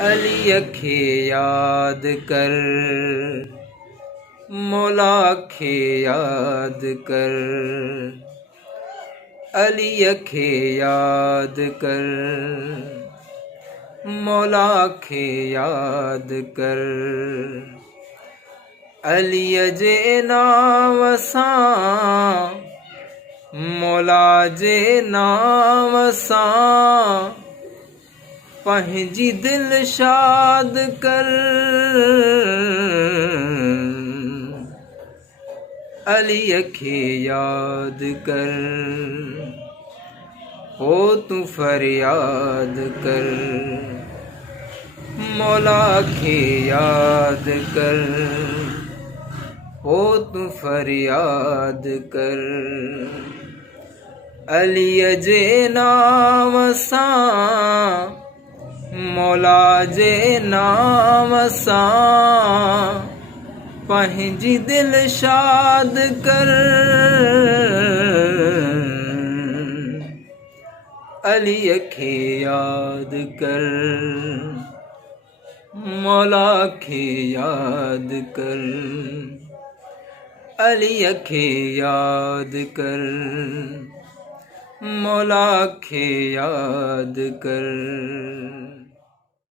अली खे याद कर, मौला खे याद कर। अली खे याद कर, मौला खे याद कर। अली जे नाम सां, मौला जे नाम सां पंहिंजी दिल शाद कर। अली खे याद कर, हो तू फरियाद कर। मौला खे याद कर, हो तू फरियाद कर। अली जे नाम सां, मौला जे नाम सां पंहिंजी दिल शाद कर। अली खे याद कर, मौला खे याद कर। अली खे याद कर, मौला खे याद कर।